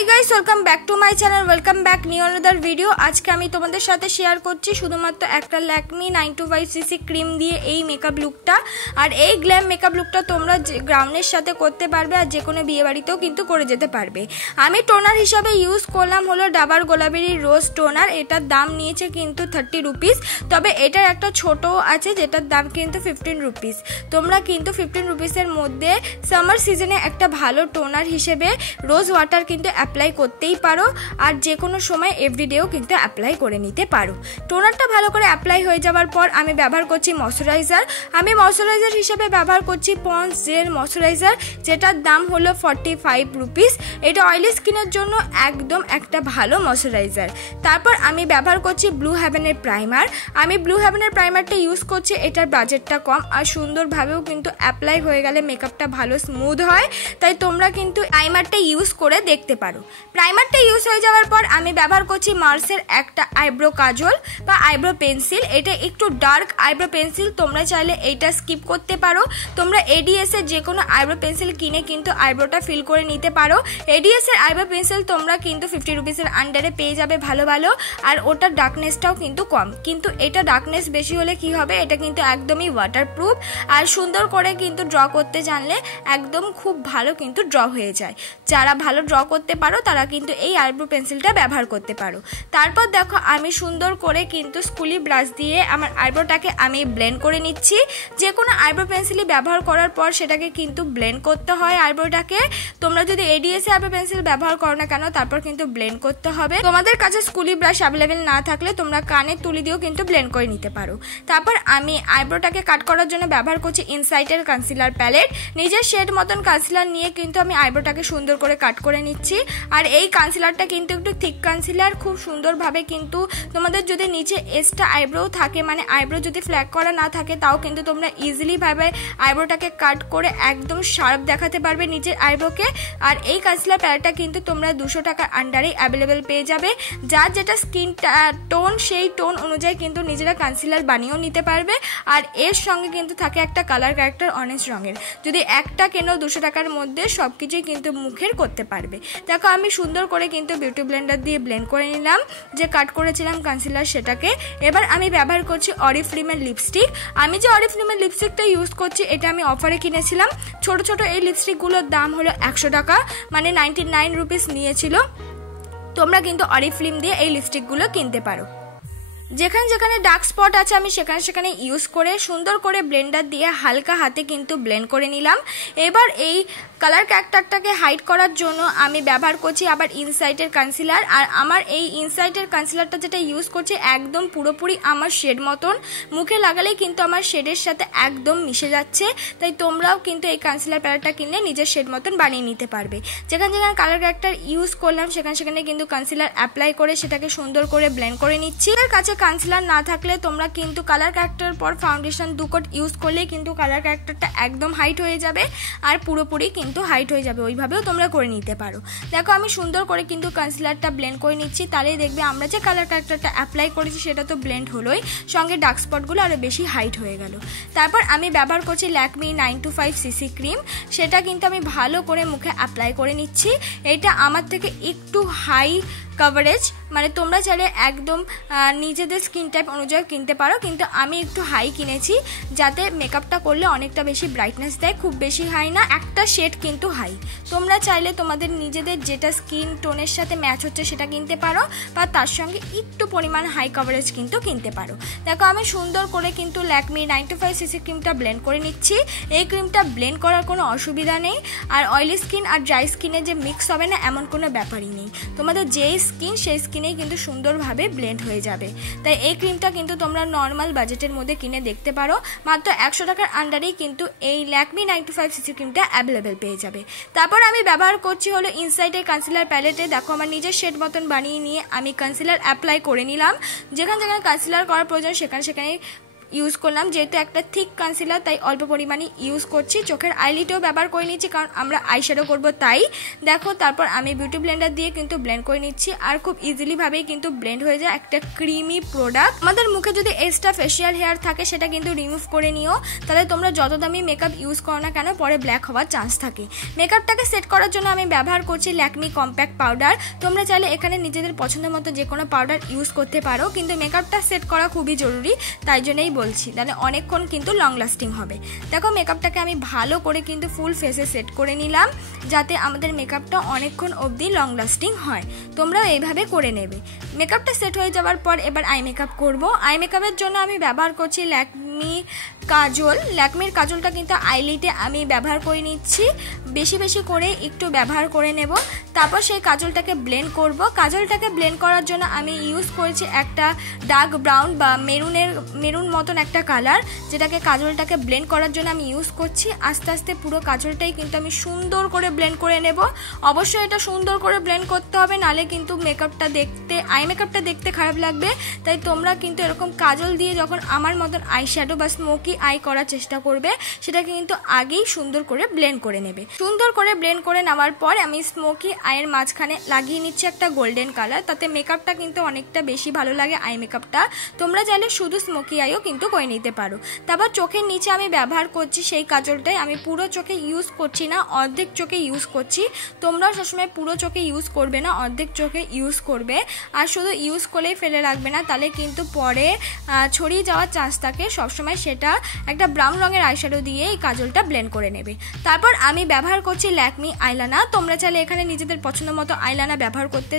Hi guys, welcome back to my channel, welcome back new another video. আজকে আমি তোমাদের সাথে শেয়ার করছি শুধুমাত্র একটা ল্যাকমি 925cc ক্রিম দিয়ে এই মেকআপ লুকটা। আর এই গ্ল্যাম মেকআপ লুকটা তোমরা গ্রাউন্ডের সাথে করতে পারবে আর যে কোনো বিয়ে বাড়িতেও কিন্তু করে যেতে পারবে। আমি টোনার হিসাবে ইউজ করলাম হলো ডাবার গোলাপেরি রোজ টোনার। এটার দাম নিয়েছে কিন্তু 30 রুপিস, তবে এটার একটা ছোট আছে যেটার দাম কিন্তু 15 রুপিস। তোমরা কিন্তু 15 রুপিসের মধ্যে সামার সিজনে একটা ভালো টোনার হিসেবে রোজ ওয়াটার কিন্তু অ্যাপ্লাই করতেই পারো, আর যে কোনো সময় এভরিডেও কিন্তু অ্যাপ্লাই করে নিতে পারো। টোনারটা ভালো করে অ্যাপ্লাই হয়ে যাওয়ার পর আমি ব্যবহার করছি ময়শ্চারাইজার। আমি ময়শ্চারাইজার হিসেবে ব্যবহার করছি পন্ডস জেল ময়শ্চারাইজার, যেটার দাম হলো 45 রুপিস। এটা অয়েলি স্কিনের জন্য একদম একটা ভালো ময়শ্চারাইজার। তারপর আমি ব্যবহার করছি ব্লু হেভেনের প্রাইমার। আমি ব্লু হেভেনের প্রাইমারটা ইউজ করছি, এটার বাজেটটা কম আর সুন্দরভাবেও কিন্তু অ্যাপ্লাই হয়ে গেলে মেকআপটা ভালো স্মুথ হয়, তাই তোমরা কিন্তু প্রাইমারটা ইউজ করে দেখতে পারো। প্রাইমারটা ইউজ হয়ে যাওয়ার পর আমি ব্যবহার করছি মার্সের একটা আইব্রো কাজল বা আইব্রো পেন্সিল। এটা একটু ডার্ক আইব্রো পেন্সিল, তোমরা চাইলে এইটা স্কিপ করতে পারো। তোমরা এডিএস এর যে কোনো আইব্রো পেন্সিল কিনে কিন্তু আইব্রোটা ফিল করে নিতে পারো। এডিএস এর আইব্রো পেন্সিল তোমরা কিন্তু 50 রুপিসের আন্ডারে পেয়ে যাবে ভালো ভালো, আর ওটার ডার্কনেসটাও কিন্তু কম। কিন্তু এটা ডার্কনেস বেশি হলে কি হবে, এটা কিন্তু একদমই ওয়াটারপ্রুফ আর সুন্দর করে কিন্তু ড্র করতে জানলে একদম খুব ভালো কিন্তু ড্র হয়ে যায়। যারা ভালো ড্র করতে পারো তারা কিন্তু এই আইব্রো পেন্সিলটা ব্যবহার করতে পারো। তারপর দেখো আমি সুন্দর করে কিন্তু স্কুলি ব্রাশ দিয়ে আমার আইব্রোটাকে আমি ব্লেন্ড করে নিচ্ছি। যে কোনো আইব্রো পেন্সিলই ব্যবহার করার পর সেটাকে কিন্তু ব্লেন্ড করতে হয় আইব্রোটাকে। তোমরা যদি এডিএস আইব্রো পেন্সিল ব্যবহার করো না কেন, তারপর কিন্তু ব্লেন্ড করতে হবে। তোমাদের কাছে স্কুলি ব্রাশ অ্যাভেলেবেল না থাকলে তোমরা কানের তুলি দিয়েও কিন্তু ব্লেন্ড করে নিতে পারো। তারপর আমি আইব্রোটাকে কাট করার জন্য ব্যবহার করছি ইনসাইটের কনসিলার প্যালেট। নিজের শেড মতন কনসিলার নিয়ে কিন্তু আমি আইব্রোটাকে সুন্দর করে কাট করে নিচ্ছি। আর এই কনসিলারটা কিন্তু একটু থিক কনসিলার, খুব সুন্দরভাবে কিন্তু তোমাদের যদি নিচে এক্সট্রা আইব্রো থাকে, মানে আইব্রো যদি ফ্ল্যাগ করা না থাকে, তাও কিন্তু তোমরা ইজিলি ভাবে আইব্রোটাকে কাট করে একদম শার্প দেখাতে পারবে নিচের আইব্রোকে। আর এই কনসিলার প্যালেটটা কিন্তু তোমরা 200 টাকার আন্ডারেই অ্যাভেলেবেল পেয়ে যাবে। যার যেটা স্কিন টোন সেই টোন অনুযায়ী কিন্তু নিজেরা কনসিলার বানিয়েও নিতে পারবে। আর এর সঙ্গে কিন্তু থাকে একটা কালার ক্যারেক্টার অরেঞ্জ রঙের, যদি একটা কেনো 200 টাকার মধ্যে সব কিছুই কিন্তু মুখের করতে পারবে। দেখো আমি সুন্দর করে কিন্তু বিউটি ব্লেন্ডার দিয়ে ব্লেন্ড করে নিলাম যে কাট করেছিলাম কনসিলার সেটাকে। এবার আমি ব্যবহার করছি অরিফ্লেমের লিপস্টিক। আমি যে অরিফ্লেমের লিপস্টিকটা ইউজ করছি এটা আমি অফারে কিনেছিলাম। ছোট ছোট এই লিপস্টিকগুলোর দাম হলো 100 টাকা, মানে 99 রুপিস নিয়েছিল। তোমরা কিন্তু অরিফ্লেম দিয়ে এই লিপস্টিকগুলো কিনতে পারো। যেখানে যেখানে ডার্ক স্পট আছে আমি সেখানে সেখানে ইউজ করে সুন্দর করে ব্লেন্ডার দিয়ে হালকা হাতে কিন্তু ব্লেন্ড করে নিলাম। এবার এই কালার ক্যারেক্টারটাকে হাইড করার জন্য আমি ব্যবহার করছি আবার ইনসাইটের কনসিলার। আর আমার এই ইনসাইটের কনসিলারটা যেটা ইউজ করছি একদম পুরোপুরি আমার শেড মতন, মুখে লাগালেই কিন্তু আমার শেডের সাথে একদম মিশে যাচ্ছে। তাই তোমরাও কিন্তু এই কনসিলার প্যালেটটা কিনলে নিজের শেড মতন বানিয়ে নিতে পারবে। যেখানে যেখানে কালার ক্যারেক্টার ইউজ করলাম সেখানে সেখানে কিন্তু কনসিলার অ্যাপ্লাই করে সেটাকে সুন্দর করে ব্লেন্ড করে নিচ্ছি। এর কাছে কনসিলার না থাকলে তোমরা কিন্তু কালার ক্যারেক্টার পর ফাউন্ডেশন 2 কোট ইউজ করলেই কিন্তু কালার ক্যারেক্টারটা একদম হাইট হয়ে যাবে আর পুরোপুরি কিন্তু হাইট হয়ে যাবে। ওইভাবেও তোমরা করে নিতে পারো। দেখো আমি সুন্দর করে কিন্তু কনসিলারটা ব্লেন্ড করে নিচ্ছি, তাহলেই দেখবে আমরা যে কালার ক্যারেক্টারটা অ্যাপ্লাই করেছি সেটা তো ব্লেন্ড হলোই, সঙ্গে ডার্ক স্পটগুলো আরও বেশি হাইট হয়ে গেল। তারপর আমি ব্যবহার করছি ল্যাকমি 925cc ক্রিম। সেটা কিন্তু আমি ভালো করে মুখে অ্যাপ্লাই করে নিচ্ছি। এটা আমার থেকে একটু হাই কভারেজ, মানে তোমরা চাইলে একদম নিজেদের স্কিন টাইপ অনুযায়ী কিনতে পারো, কিন্তু আমি একটু হাই কিনেছি যাতে মেকআপটা করলে অনেকটা বেশি ব্রাইটনেস দেয়। খুব বেশি হাই না, একটা শেড কিন্তু হাই। তোমরা চাইলে তোমাদের নিজেদের যেটা স্কিন টোনের সাথে ম্যাচ হচ্ছে সেটা কিনতে পারো, বা তার সঙ্গে একটু পরিমাণ হাই কভারেজ কিন্তু কিনতে পারো। দেখো আমি সুন্দর করে কিন্তু ল্যাকমি 925cc ক্রিমটা ব্লেন্ড করে নিচ্ছি। এই ক্রিমটা ব্লেন্ড করার কোনো অসুবিধা নেই, আর অয়েলি স্কিন আর ড্রাই স্কিনে যে মিক্স হবে না এমন কোনো ব্যাপারই নেই। তোমাদের যেই স্কিন সেই স্কিনেই কিন্তু সুন্দরভাবে ব্লেন্ড হয়ে যাবে। তাই এই ক্রিমটা কিন্তু তোমরা নর্মাল বাজেটের মধ্যে কিনে দেখতে পারো। মাত্র 100 টাকার আন্ডারেই কিন্তু এই ল্যাকমি 925cc ক্রিমটা অ্যাভেলেবেল পেয়ে যাবে। তারপর আমি ব্যবহার করছি হলো ইনসাইডের কনসিলার প্যালেটে। দেখো আমার নিজের শেড মতন বানিয়ে নিয়ে আমি কনসিলার অ্যাপ্লাই করে নিলাম। যেখানে যেখানে কনসিলার করার প্রয়োজন সেখানে সেখানে ইউজ করলাম, যেহেতু একটা থিক কনসিলার তাই অল্প পরিমাণে ইউজ করছি। চোখের আইলিটেও ব্যবহার করে নিচ্ছি কারণ আমরা আইশ্যাডো করব তাই। দেখো তারপর আমি বিউটি ব্লেন্ডার দিয়ে কিন্তু ব্লেন্ড করে নিচ্ছি, আর খুব ইজিলি ভাবেই কিন্তু ব্লেন্ড হয়ে যায় একটা ক্রিমি প্রোডাক্ট। আমাদের মুখে যদি এক্সট্রা ফেশিয়াল হেয়ার থাকে সেটা কিন্তু রিমুভ করে নিও, তাহলে তোমরা যত দামি মেকআপ ইউজ করো না কেন পরে ব্ল্যাক হওয়ার চান্স থাকে। মেকআপটাকে সেট করার জন্য আমি ব্যবহার করছি ল্যাকমি কম্প্যাক্ট পাউডার। তোমরা চাইলে এখানে নিজেদের পছন্দ মতো যে কোনো পাউডার ইউজ করতে পারো, কিন্তু মেকআপটা সেট করা খুবই জরুরি তাই জন্যই বলছি, তাহলে অনেকক্ষণ কিন্তু লং লাস্টিং হবে। দেখো মেকআপটাকে আমি ভালো করে কিন্তু ফুল ফেসে সেট করে নিলাম যাতে আমাদের মেকআপটা অনেকক্ষণ অবধি লং লাস্টিং হয়। তোমরাও এইভাবে করে নেবে। মেকআপটা সেট হয়ে যাওয়ার পর এবার আই মেকআপ করবো। আই মেকআপের জন্য আমি ব্যবহার করছি ল্যাকমি কাজল। ল্যাকমির কাজলটা কিন্তু আইলিটে আমি ব্যবহার করে নিচ্ছি, বেশি বেশি করে একটু ব্যবহার করে নেব। তারপর সেই কাজলটাকে ব্লেন্ড করব। কাজলটাকে ব্লেন্ড করার জন্য আমি ইউজ করেছি একটা ডার্ক ব্রাউন বা মেরুন মতন একটা কালার, যেটাকে কাজলটাকে ব্লেন্ড করার জন্য আমি ইউজ করছি। আস্তে আস্তে পুরো কাজলটাই কিন্তু আমি সুন্দর করে ব্লেন্ড করে নেব। অবশ্যই এটা সুন্দর করে ব্লেন্ড করতে হবে, নালে কিন্তু আই মেকআপটা দেখতে খারাপ লাগবে। তাই তোমরা কিন্তু এরকম কাজল দিয়ে যখন আমার মতন আইশ্যাডো বা স্মোকি আই করার চেষ্টা করবে সেটাকে কিন্তু আগেই সুন্দর করে ব্লেন্ড করে নেবে। সুন্দর করে ব্লেন্ড করে নেওয়ার পর আমি স্মোকি আইয়ের মাঝখানে লাগিয়ে নিচ্ছি একটা গোল্ডেন কালার, তাতে মেকআপটা কিন্তু অনেকটা বেশি ভালো লাগে আই মেকআপটা। তোমরা চাইলে শুধু স্মোকি আইও কিন্তু করে নিতে পারো। তারপর চোখের নিচে আমি ব্যবহার করছি সেই কাজলটাই, আমি পুরো চোখে ইউজ করছি না, অর্ধেক চোখে ইউজ করছি। তোমরাও সবসময় পুরো চোখে ইউজ করবে না, অর্ধেক চোখে ইউজ করবে। আর শুধু ইউজ করলেই ফেলে রাখবে না, তাহলে কিন্তু পরে ছড়িয়ে যাওয়ার চান্স থাকে। সবসময় সেটা একটা ব্রাউন রঙের আইশ্যাডো দিয়ে এই কাজলটা ব্লেন্ড করে নেবে। তারপর আমি ব্যবহার করছি ল্যাকমি আইলাইনার। তোমরা চাইলে এখানে নিজেদের পছন্দ মতো আইলাইনার ব্যবহার করতে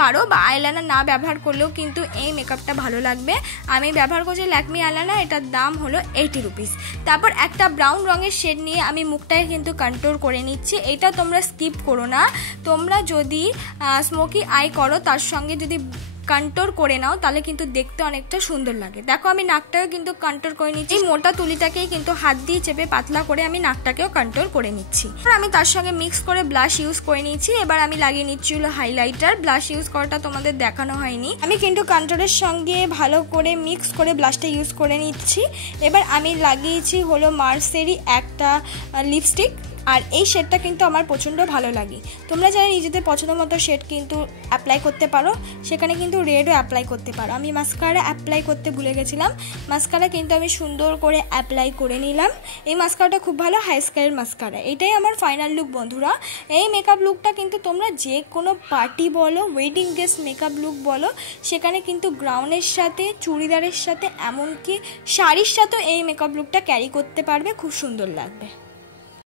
পারো, বা আইলাইনার না ব্যবহার করলেও কিন্তু এই মেকআপটা ভালো লাগবে। আমি ব্যবহার করছি ল্যাকমি আইলাইনার, এটার দাম হলো 80 রুপিস। তারপর একটা ব্রাউন রঙের শেড নিয়ে আমি মুখটাকে কিন্তু কন্ট্রোল করে নিচ্ছি। এটা তোমরা স্কিপ করো না। তোমরা যদি স্মোকি আই করো তার সঙ্গে যদি কন্ট্রোল করে নাও তাহলে কিন্তু দেখতে অনেকটা সুন্দর লাগে। দেখো আমি নাকটাও কিন্তু কন্ট্রোল করে নিচ্ছি। এই মোটা তুলিটাকেই কিন্তু হাত দিয়ে চেপে পাতলা করে আমি নাকটাকেও কন্ট্রোল করে নিচ্ছি। আমি তার সঙ্গে মিক্স করে ব্লাশ ইউজ করে নিচ্ছি। এবার আমি লাগিয়ে নিচ্ছি হলো হাইলাইটার। ব্লাশ ইউজ করাটা তোমাদের দেখানো হয়নি। আমি কিন্তু কন্ট্রোলের সঙ্গে ভালো করে মিক্স করে ব্লাশটা ইউজ করে নিচ্ছি। এবার আমি লাগিয়েছি হলো মার্সেরই একটা লিপস্টিক, আর এই শেডটা কিন্তু আমার প্রচণ্ড ভালো লাগে। তোমরা যারা নিজেদের পছন্দ মতো শেড কিন্তু অ্যাপ্লাই করতে পারো, সেখানে কিন্তু রেডও অ্যাপ্লাই করতে পারো। আমি মাস্কারা অ্যাপ্লাই করতে ভুলে গেছিলাম, মাস্কারা কিন্তু আমি সুন্দর করে অ্যাপ্লাই করে নিলাম। এই মাস্কারাটা খুব ভালো, হাই স্কাইয়ের মাস্কারা। এটাই আমার ফাইনাল লুক বন্ধুরা। এই মেকআপ লুকটা কিন্তু তোমরা যে কোনো পার্টি বলো, ওয়েডিং গেস্ট মেকআপ লুক বলো, সেখানে কিন্তু গ্রাউনের সাথে, চুড়িদারের সাথে, এমনকি শাড়ির সাথেও এই মেকআপ লুকটা ক্যারি করতে পারবে, খুব সুন্দর লাগবে।